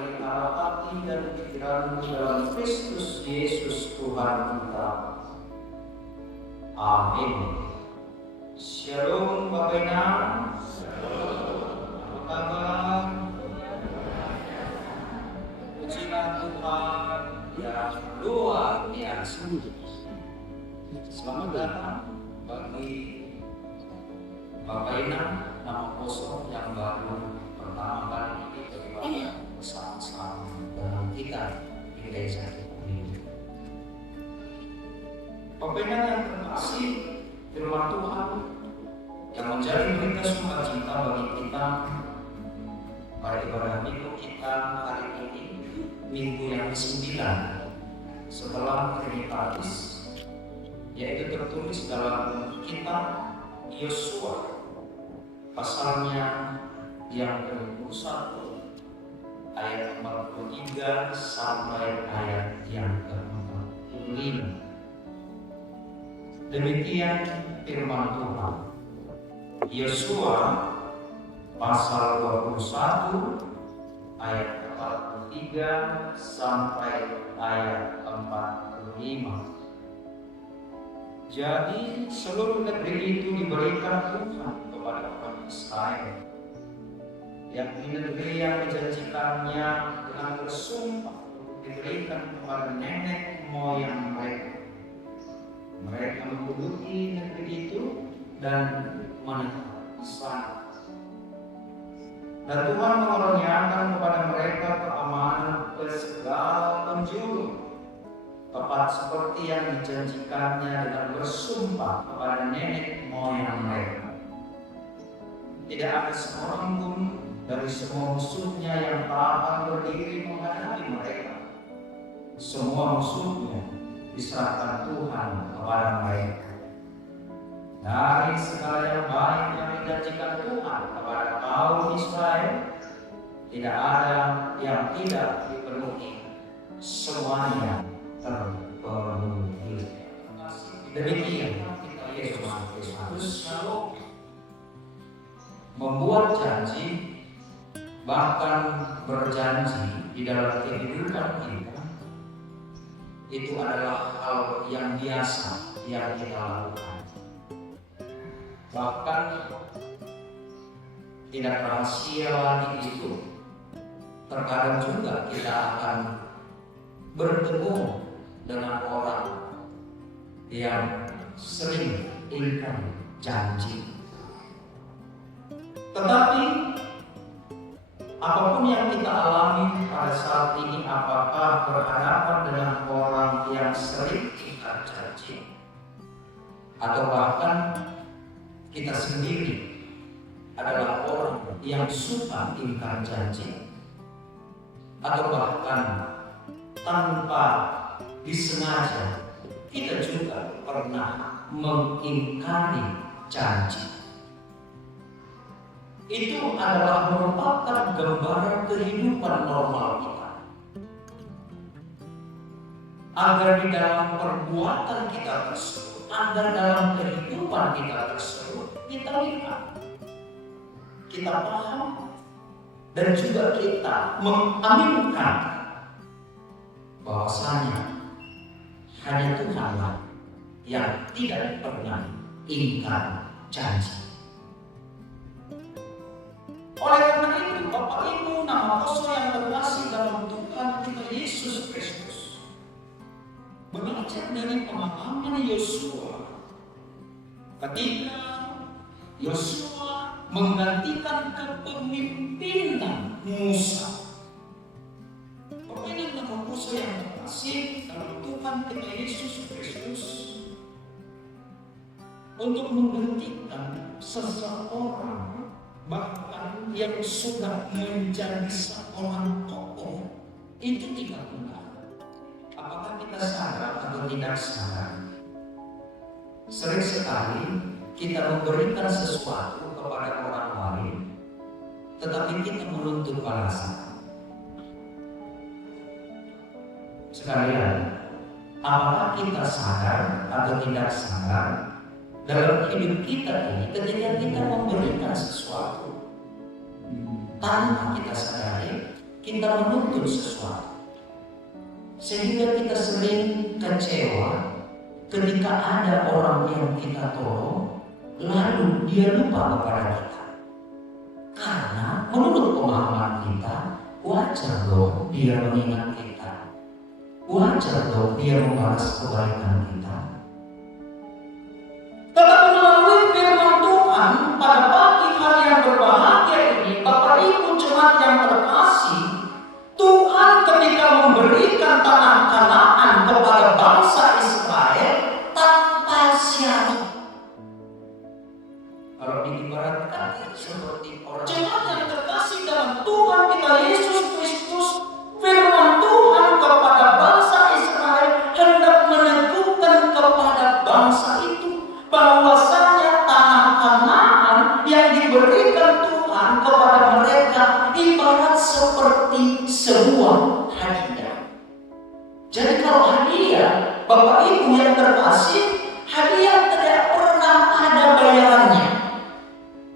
pelihara hati dan pikiranmu dalam Kristus Yesus Tuhan kita. Amin. Shalom Bapak Ina. Apa kabar? Pujilah Tuhan yang luar biasa. Selamat datang bagi Bapak Ina nama kosong yang baru pertama kali ini beribadah bersama-sama dengan kita di gereja ini. Bapak Ina yang terkasih, firman Tuhan yang menjadi berita sukacita bagi kita pada ibadah minggu kita hari ini, minggu yang ke-9 setelah Trinitatis, yaitu tertulis dalam kitab Yosua pasalnya yang ke-21 ayat 43 sampai ayat yang ke-45. Demikian firman Tuhan. Yosua pasal 21 ayat 43 sampai ayat 45. Jadi seluruh negeri itu diberikan Tuhan kepada orang Israel, yakni negeri yang menjanjikannya dengan bersumpah diberikan kepada nenek moyang mereka. Mereka menduduki negeri itu dan menetap di sana. Dan Tuhan mengaruniakan kepada mereka keamanan ke segala penjuru, tepat seperti yang dijanjikannya dengan bersumpah kepada nenek moyang mereka. Tidak ada seorang pun dari semua musuhnya yang tahan berdiri menghadapi mereka. Semua musuhnya diserahkan Tuhan kepada mereka. Dari segala yang baik yang dijanjikan Tuhan kepada kaum Israel, tidak ada yang tidak dipenuhi. Semuanya terpenuhi. Demikian kita Yesus Kristus membuat janji, bahkan berjanji di dalam kehidupan kita, itu adalah hal yang biasa yang kita lakukan. Bahkan tidak rahasia lagi itu, terkadang juga kita akan bertemu dengan orang yang sering ingkar janji. Tetapi apapun yang kita alami pada saat ini, apakah berhadapan dengan orang yang sering ingkar janji, atau bahkan kita sendiri adalah orang yang suka ingkar janji, atau bahkan tanpa disengaja kita juga pernah mengingkari janji. Itu adalah merupakan gambaran kehidupan normal kita. Agar di dalam perbuatan kita tersebut, agar dalam kehidupan kita tersebut, kita lihat, kita paham, dan juga kita mengaminkan bahwasanya hanya Tuhanlah yang tidak pernah ingkar janji. Oleh karena itu, Bapak Ibu, nama kosong yang terkasih dalam Tuhan kita Yesus Kristus, belajar dari pengalaman Yosua ketika Yosua menggantikan kepemimpinan Musa. Bapak Ibu, nama kosong yang terkasih dalam Tuhan kita Yesus Kristus, untuk menggantikan seseorang bahkan yang sudah menjadi seorang tokoh, itu tidak mudah. Apakah kita sadar atau tidak sadar? Sering sekali kita memberikan sesuatu kepada orang lain, tetapi kita menuntut balasan. Sekalian, apakah kita sadar atau tidak sadar dalam hidup kita ini, ketika kita memberikan sesuatu tanpa kita sadari, kita menuntut sesuatu, sehingga kita sering kecewa ketika ada orang yang kita tolong, lalu dia lupa kepada kita. Karena menurut pemahaman kita, wajar dong dia mengingat kita, wajar dong dia membalas kebaikan kita. Tetapi melalui firman Tuhan pada pagi hari yang berbahagia ini, Bapak Ibu jemaat yang terkasih, Tuhan ketika memberikan tanah Kanaan kepada bangsa Israel tanpa syarat. Kalau diibaratkan seperti orang jemaat yang terkasih dalam Tuhan kita Yesus Kristus, firman Tuhan kepada bangsa Israel hendak meneguhkan kepada bangsa itu bahwasanya tanah Kanaan yang diberikan Tuhan kepada mereka ibarat seperti sebuah hadiah. Jadi kalau hadiah, Bapak Ibu yang terkasih, hadiah tidak pernah ada bayarannya.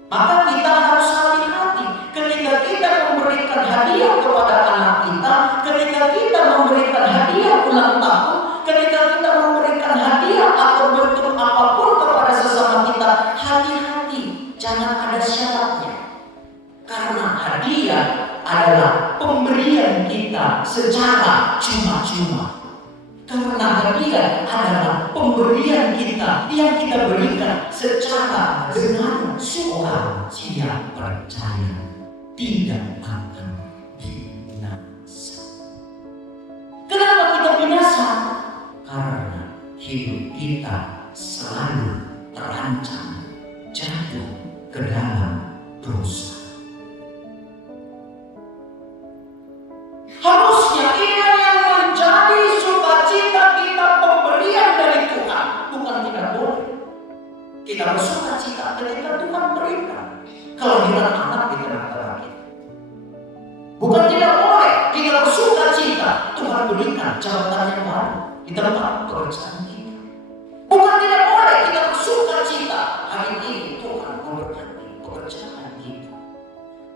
Maka kita harus hati-hati ketika kita memberikan hadiah kepada anak kita, ketika kita memberikan hadiah ulang tahun, ketika kita memberikan hadiah atau bentuk apapun kepada sesama kita, hati-hati, jangan ada syaratnya. Karena hadiah adalah pemberian kita secara cuma-cuma. Karena hadiah adalah pemberian kita yang kita berikan secara dengan sukacita percaya tidak akan binasa. Kenapa kita binasa? Karena hidup kita selalu terancam jatuh ke dalam dosa. Harusnya ini yang menjadi sukacita kita, pemberian dari Tuhan. Bukan tidak boleh kita bersukacita ketika Tuhan berikan kelahiran anak di tengah-tengah kita. Bukan tidak boleh kita bersukacita Tuhan berikan jabatan yang baru di tempat pekerjaan kita. Bukan tidak boleh kita bersukacita hari ini Tuhan memberkati pekerjaan kita.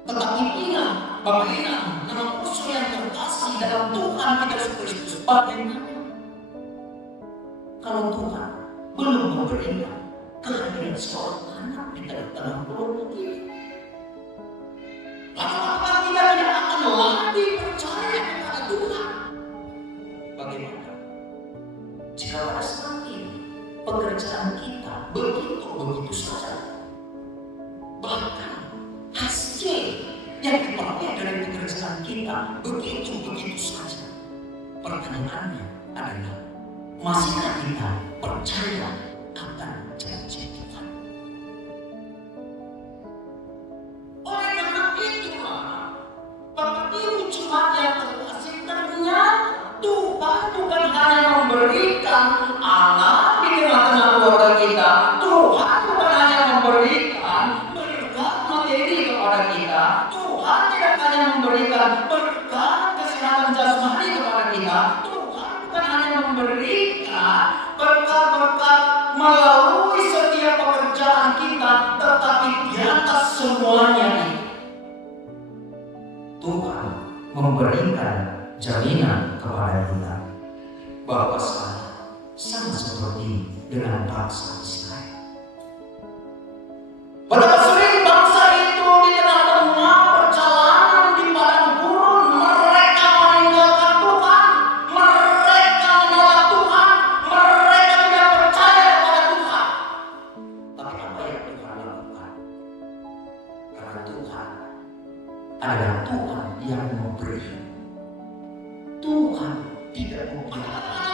Tetapi ingat, Bapak ingat, nama musuh yang terkasih dalam Tuhan kita Yesus Kristus, bagaimana kalau Tuhan belum memberikan kehadiran seorang anak di tengah-tengah keluarga kita? Lalu apakah kita tidak akan lagi percaya kepada Tuhan? Bagaimana jika pada saat ini pekerjaan kita begitu saja, bahkan hasil yang diperoleh dari pekerjaan kita begitu saja? Pertanyaannya adalah, masihkah kita percaya akan janji Tuhan? Oleh karena itulah, Bapak Ibu jemaat yang terkasih, ternyata Tuhan bukan hanya memberikan anak di tengah-tengah keluarga kita. Tuhan bukan hanya memberikan berkat materi kepada kita. Tuhan tidak hanya memberikan berkat kesehatan jasmani kepada kita. Tuhan bukan hanya memberikan berkat-berkat melalui setiap pekerjaan kita, tetapi di atas semuanya itu Tuhan memberikan jaminan kepada kita bahwa sama seperti dengan bangsa Israel. Betapa sering bangsa itu di tengah-tengah perjalanan di padang gurun, mereka meninggalkan Tuhan, mereka menolak Tuhan, mereka tidak percaya kepada Tuhan. Tapi apa yang Tuhan lakukan? Karena Tuhan adalah Tuhan yang memberi. Tuhan tidak membiarkan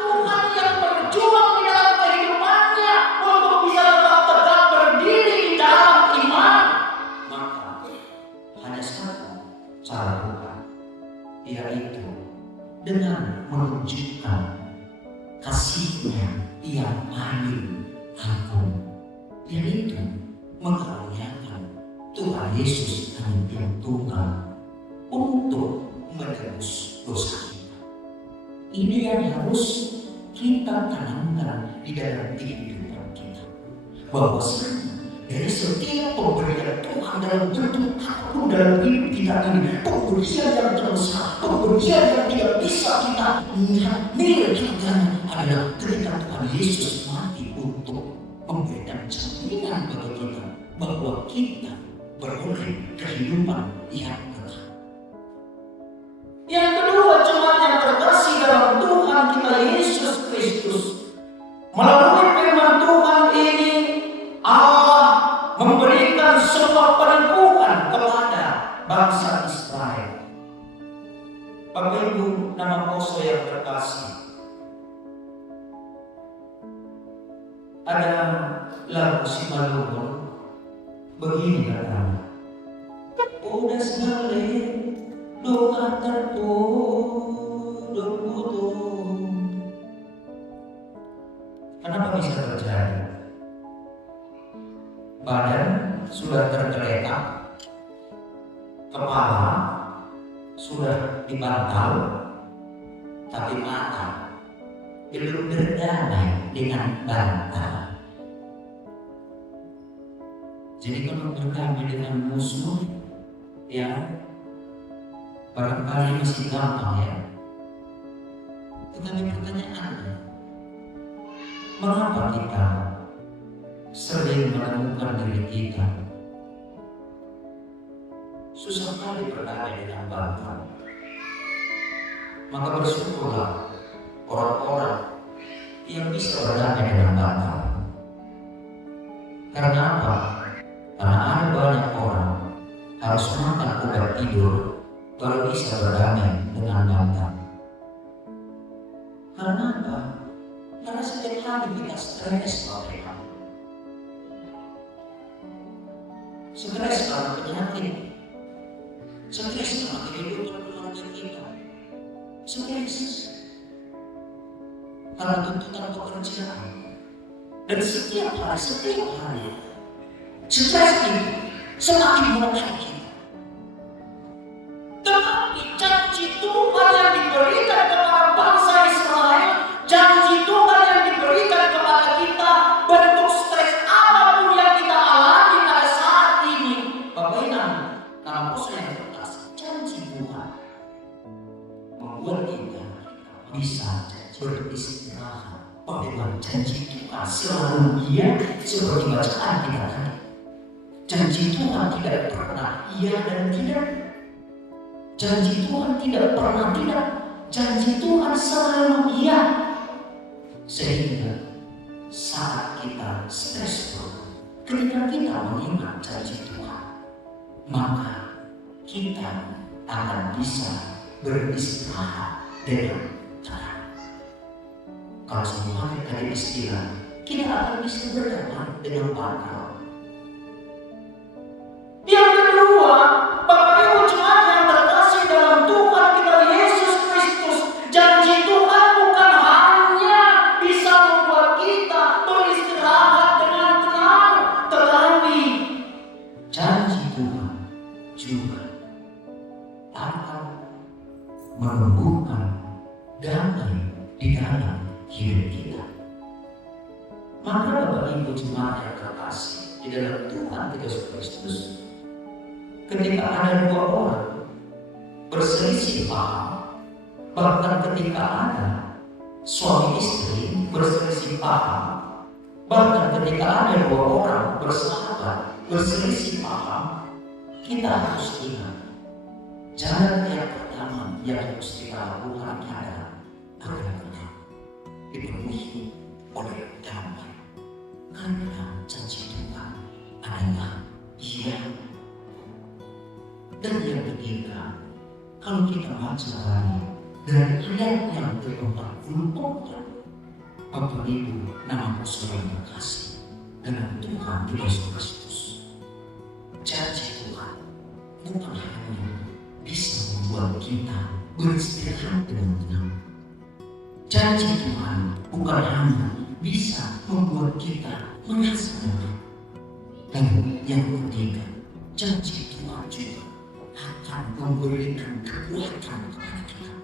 Tuhan yang berjuang di dalam kehidupannya untuk bisa tetap tegak berdiri di dalam iman. Maka hanya satu cara Tuhan, yaitu dengan menunjukkan kasih-Nya yang paling agung, yaitu mengaruniakan Tuhan Yesus yang tunggal untuk menebus dosa kita. Ini yang harus kita tanamkan di dalam kehidupan kita, bahwasanya Dari setiap pemberian Tuhan dalam bentuk apapun dalam hidup kita ini, pemberian yang terbesar, pemberian yang tidak bisa kita nilai harganya adalah ketika Tuhan Yesus mati untuk memberikan jaminan bagi kita bahwa kita beroleh kehidupan yang kekal. Yang kedua, jemaat yang terkasih dalam Tuhan kita Yesus Kristus, melalui firman Tuhan ini Allah memberikan sebuah peneguhan kepada bangsa Israel. Bapak Ibu nama poso yang terkasih, ada lagu Simalungun begini katanya, udah segala doa terpuruk butuh. Kenapa bisa terjadi? Badan sudah tergeletak, kepala sudah dibantal, tapi mata belum berdamai dengan bantal. Jadi kalau berdamai dengan musuh, ya barangkali masih gampang ya. Tetapi pertanyaannya, mengapa kita sering menemukan diri kita susah sekali berdamai dengan bantal? Maka bersyukurlah orang-orang yang bisa berdamai dengan bantal. Karena apa? Karena ada banyak orang harus makan obat tidur baru bisa berdamai dengan bantal. Karena apa? Karena setiap hari kita stres mereka. Stres karena penyakit, stres karena kehidupan keluarga kita, stres karena tuntutan pekerjaan, dan setiap hari stres ini semakin menekan kita. Tetapi janji Tuhan yang diberikan kepada bangsa Israel, janji Tuhan yang diberikan kepada kita, bentuk stres apapun yang kita alami pada saat ini, Bapak Ibu, nama poso yang terkasih, janji Tuhan membuat kita bisa beristirahat. Bagaimana janji Tuhan selalu iya, seperti bacaan kita tadi. Janji Tuhan tidak pernah iya dan tidak. Janji Tuhan tidak pernah tidak. Janji Tuhan selalu iya. Sehingga saat kita stres, ketika kita mengingat janji Tuhan, maka kita akan bisa beristirahat dengan tenang. Kalau semua kita istirahat, kita akan bisa berdamai dengan bantal. Yang kedua, Bapak Ibu jemaat yang terkasih dalam Tuhan kita Yesus Kristus, janji Tuhan bukan hanya bisa membuat kita beristirahat dengan tenang, tetapi janji Tuhan juga akan menumbuhkan damai di dalam hidup kita. Maka Bapak Ibu jemaat yang terkasih di dalam Tuhan Yesus Kristus, ketika ada dua orang berselisih paham, bahkan ketika ada suami istri berselisih paham, bahkan ketika ada dua orang bersahabat berselisih paham, kita harus ingat jalan yang pertama yang harus kita lakukan adalah agar dipenuhi oleh damai, karena janji Tuhan adalah iya. Dan yang ketiga, kalau kita baca lagi dari ayat yang ke-44, Bapak Ibu nama poso yang terkasih dengan Tuhan Yesus Kristus, janji Tuhan bukan hanya bisa membuat kita beristirahat dengan tenang. Janji Tuhan bukan hanya bisa membuat kita merasa tenang. Dan yang ketiga, janji Tuhan juga akan memberikan kekuatan kepada kita.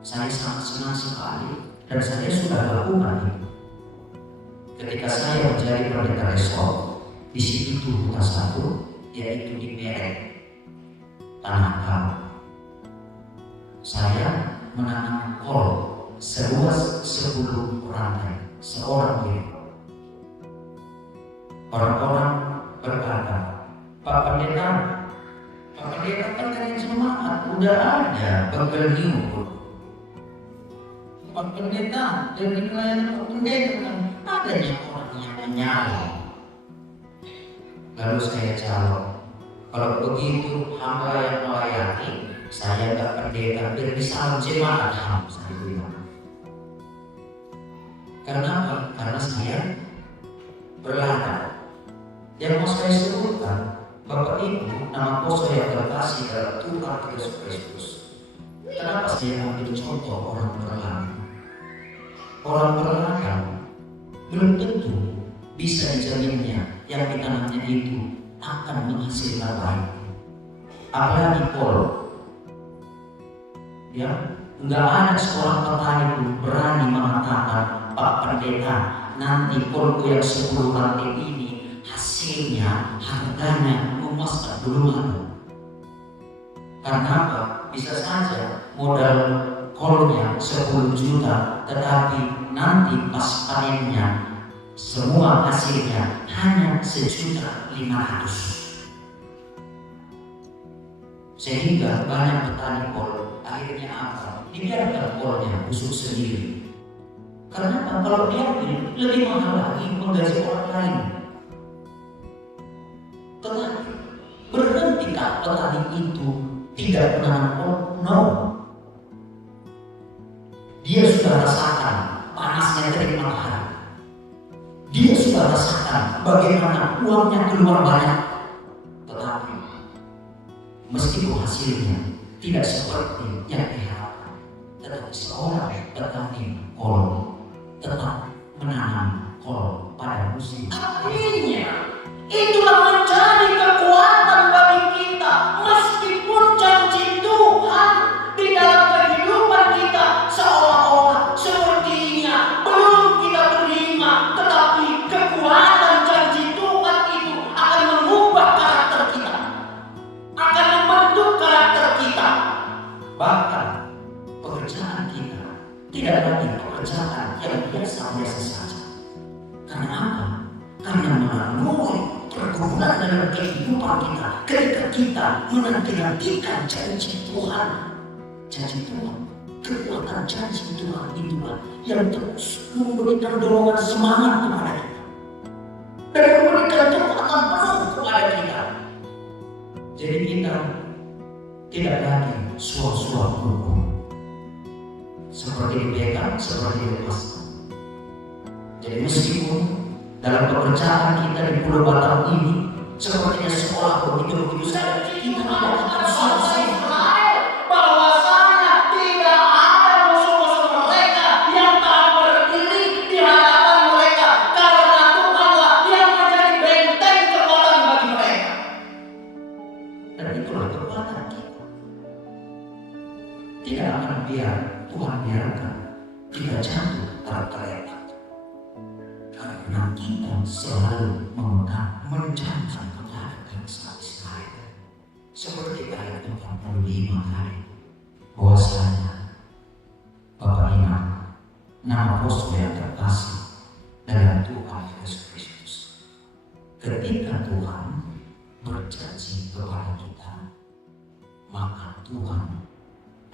Saya sangat senang sekali dan saya sudah lakukan itu. ketika saya menjadi pendeta resort di situ Huta 1, yaitu di Merek, Tanah Kau, saya menanam kol seluas 10 rantai, seorang diri. Orang-orang berkata, Pak Pendeta kan tadi semangat, udah ada bagel new. Pak Pendeta dari pelayanan Pak Pendeta kan adanya orang yang menyala. Lalu saya jawab, kalau begitu hamba yang melayani, saya nggak pendeta, beri salam jemaat ham, saya bilang. Karena apa? Karena saya berladang. Yang mau saya sebutkan, Bapak Ibu, nama pos yang terkasih dalam Tuhan Yesus Kristus. Kenapa saya ambil contoh orang berladang? Orang berladang belum tentu bisa dijaminnya yang ditanamnya itu akan menghasilkan baik. Apalagi kol, ya, nggak ada seorang petani pun berani mengatakan, Pak Pendeta, nanti kolku yang 10 ranting ini hasilnya, harganya memuaskan duluan. Karena apa? Bisa saja modal kolnya 10 juta, tetapi nanti pas panennya semua hasilnya hanya 1.500.000. Sehingga banyak petani kol akhirnya apa? Dibiarkan kolnya busuk sendiri. Karena apa? Kalau diambil lebih mahal lagi menggaji orang lain. Tetapi berhentikah petani itu tidak menanam kol? No. Dia sudah rasakan panasnya terik matahari. Dia sudah rasakan bagaimana uangnya keluar banyak. Tetapi meskipun hasilnya tidak seperti yang diharapkan, tetapi seorang petani kol tetap menanam kol pada musim. Artinya itulah menjadi kekuatan bagi kita, meskipun janji Tuhan di dalam kehidupan kita seolah-olah sepertinya belum kita terima, tetapi kekuatan janji Tuhan itu akan mengubah karakter kita, akan membentuk karakter kita. Bahkan pekerjaan kita tidak lagi pekerjaan yang biasa-biasa saja. Karena apa? Karena melalui pergumulan dalam kehidupan kita, ketika kita menantikan janji Tuhan, kekuatan janji Tuhan itulah yang terus memberikan dorongan semangat kepada kita dan memberikan kekuatan penuh kepada kita. Jadi kita tidak lagi suap-suap hukum seperti dipegang, seperti dilepaskan. Jadi meskipun dalam pekerjaan kita di Pulau Batam ini sepertinya sekolah begitu saja, kita tidak akan selesai. Bahwasanya tidak ada musuh-musuh mereka yang tak berdiri di hadapan mereka, karena Tuhanlah yang menjadi benteng kekuatan bagi mereka. Dan itulah kekuatan kita. Tidak akan Tuhan biarkan kita jatuh tergeletak. Karena kita selalu memegang menjanjikan kepada bangsa Israel, seperti ayat 45 tadi, bahwasanya Bapak ingat nama bosmu yang terkasih dalam Tuhan Yesus Kristus. Ketika Tuhan berjanji kepada kita, maka Tuhan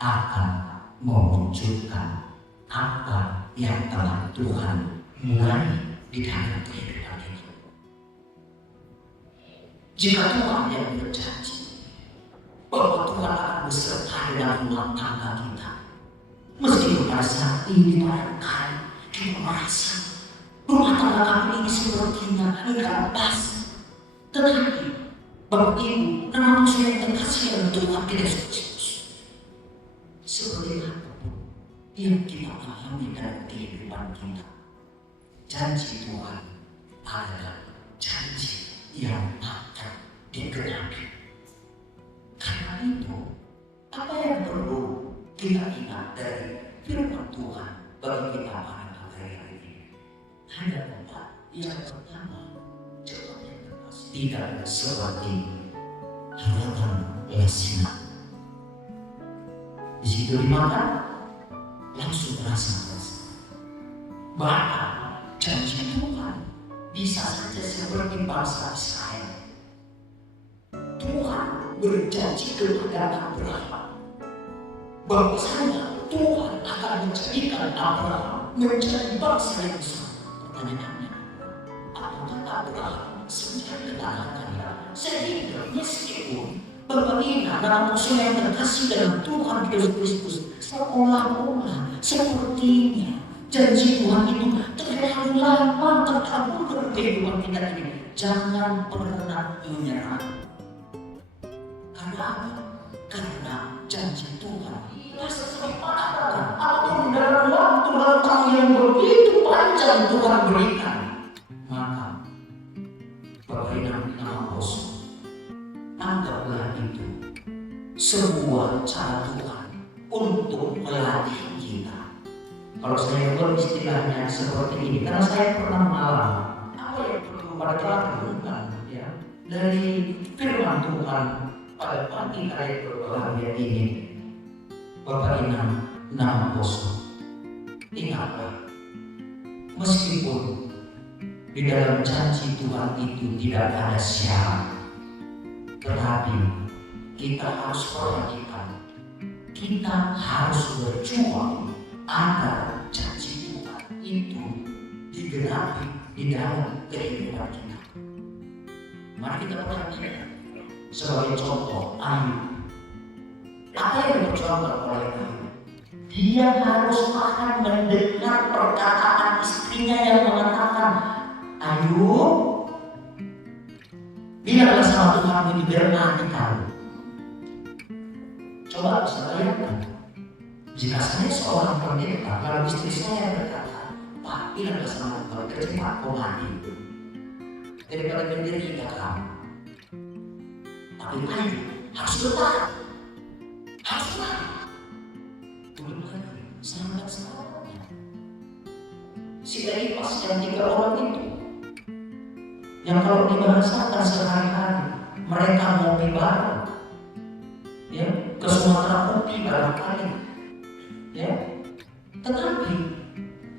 akan mewujudkan apa yang telah Tuhan mulai di dalam kehidupan ini. Jika Tuhan yang berjanji bahwa Tuhan akan beserta dalam rumah tangga kita, meskipun pada saat ini barangkali kita merasa rumah tangga kami ini sepertinya enggak pas, tetapi Bapak Ibu, nama yang terkasih dalam Tuhan kita Yesus, seperti apapun yang kita alami dalam kehidupan kita, janji Tuhan adalah janji yang akan digenapi. Karena itu, apa yang perlu kita ingat dari firman Tuhan bagi kita pada hari ini? Hanya 4. Yang pertama, jemaat yang terkasih, tidak seperti harapan Lesina. Di situ dimakan, langsung terasa. Bahkan janji Tuhan bisa saja seperti bangsa Israel. Tuhan berjanji kepada Abraham bahwasanya Tuhan akan menjadikan Abraham menjadi bangsa yang besar. Pertanyaannya, apakah Abraham sudah kenal-kenal sehingga meskipun pemberian dalam musuh yang terkasih dalam Tuhan Yesus Kristus seolah-olah sepertinya janji Tuhan itu terlalu lama terkabul dalam kehidupan kita ini. Jangan pernah menyerah. Karena apa? Karena janji Tuhan apapun dalam waktu yang begitu panjang Tuhan berikan, maka Bapak nama kosong. Anggaplah itu sebuah cara Tuhan untuk melatih kita. Kalau saya buat istilahnya seperti ini, karena saya pernah mengalami apa yang perlu pada lakukan ya dari firman Tuhan pada pagi hari berbahagia ini. Bapak nama kosong. Ingatlah, meskipun di dalam janji Tuhan itu tidak ada syarat, tetapi kita harus perhatikan, kita harus berjuang agar janji Tuhan itu digenapi di dalam kehidupan kita. Mari kita perhatikan sebagai contoh Ayub. Apa yang diperjuangkan oleh Ayub? Dia harus akan mendengar perkataan istrinya yang mengatakan, Ayub, bilanglah sama Tuhan itu biar nanti tahu. Coba bisa bayangkan, jika saya seorang pendeta, kalau istri saya berkata, Pak, bilanglah sama Tuhan, kerja Pak, kau mati. Daripada menderita kamu. Tapi Ayub harus bertahan. Harus bertahan. Belum lagi, sahabat-sahabatnya. Si Elipas yang 3 orang itu, yang kalau dibahasakan sehari-hari, mereka mau bareng, ya, ke Sumatera Utara barangkali, ya. Tetapi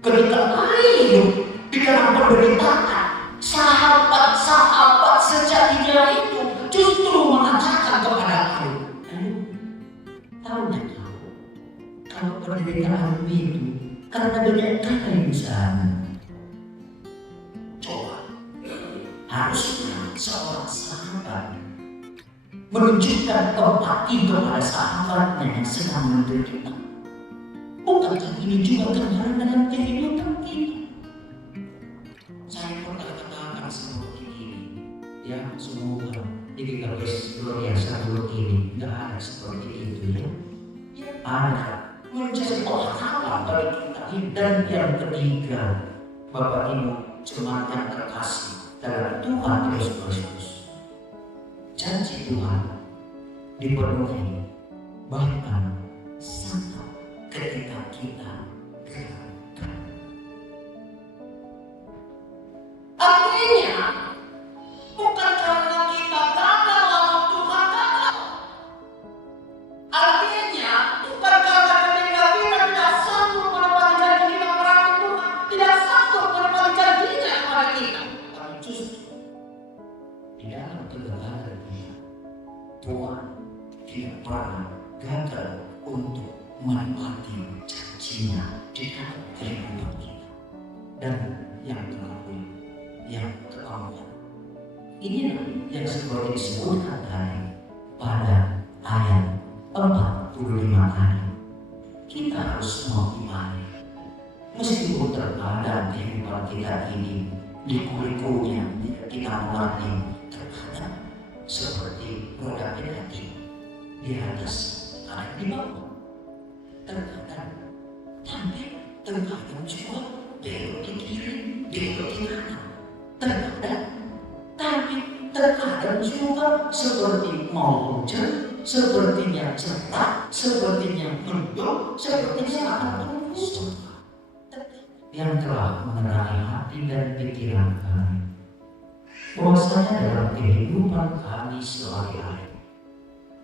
ketika Ayub di dalam penderitaan, sahabat-sahabat sejatinya itu justru mengatakan kepada Ayub, tahu nggak tahu kalau penderitaan itu karena banyak kali usaha. Coba harusnya seorang sahabat menunjukkan empati kepada sahabatnya yang sedang menderita. Bukankah ini juga terjadi dalam kehidupan kita? Saya pernah katakan seperti ini, ya, semoga di GKBS luar biasa dulu ini nggak ada seperti itu, ya. Ada menjadi pengalaman bagi kita. Dan yang ketiga, Bapak Ibu jemaat yang terkasih dalam Tuhan Yesus Kristus, janji Tuhan dipenuhi bahkan sampai ketika kita gagal. Artinya bukan karena kita gagal lalu Tuhan gagal. Artinya bukan karena ketika kita tidak sanggup menepati janji kita berarti Tuhan tidak sanggup menepati janjinya kepada kita. Tapi justru di dalam kegagalan kita, Tuhan tidak pernah gagal untuk menepati janjinya di dalam kehidupan kita. Dan yang terakhir, yang keempat, inilah yang seperti disebutkan tadi pada ayat 45 tadi. Kita harus mengimani meskipun terkadang kehidupan kita ini liku-likunya kita mengerti, terkadang seperti roda negatif di atas ada di bawah, terkadang tapi terkadang juga belok di kiri, belok di kanan, terkadang tapi terkadang juga seperti mau hujan, sepertinya cerah, sepertinya mendung, sepertinya akan bermusuh. yang telah menerangi hati dan pikiran kami. Bahwasanya dalam kehidupan kami sehari-hari,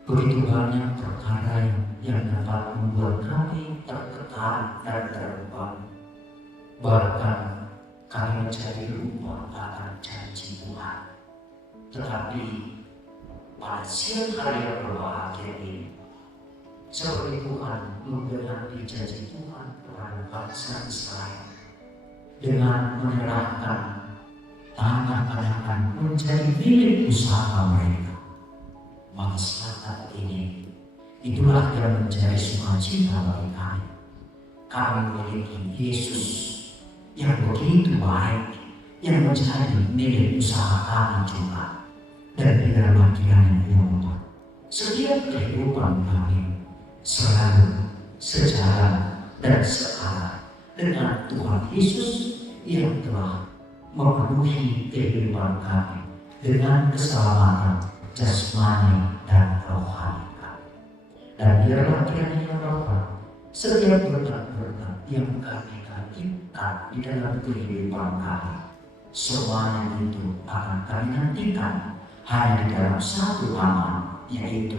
begitu banyak perkara yang dapat membuat kami tertekan dan terbeban. Bahkan kami mencari lupa akan janji Tuhan. Tetapi pada siang hari yang berbahagia ini, seperti Tuhan memberkati janji Tuhan kepada bangsa Israel dengan menyerahkan tanah Kanaan menjadi milik usaha mereka. Maka saat ini, itulah yang menjadi sukacita bagi kami. Kami memiliki Yesus yang begitu baik, yang menjadi milik usaha kami juga. Dan di dalam kiranya Allah, setiap kehidupan kami selalu sejalan dan searah dengan Tuhan Yesus yang telah memenuhi kehidupan kami dengan keselamatan jasmani dan rohani kami. Dan biarlah kiranya Bapa, setiap berkat-berkat yang kami inginkan di dalam kehidupan kami, semuanya itu akan kami nantikan hanya di dalam satu nama, yaitu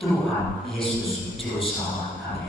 Tuhan Yesus Juru Selamat kami.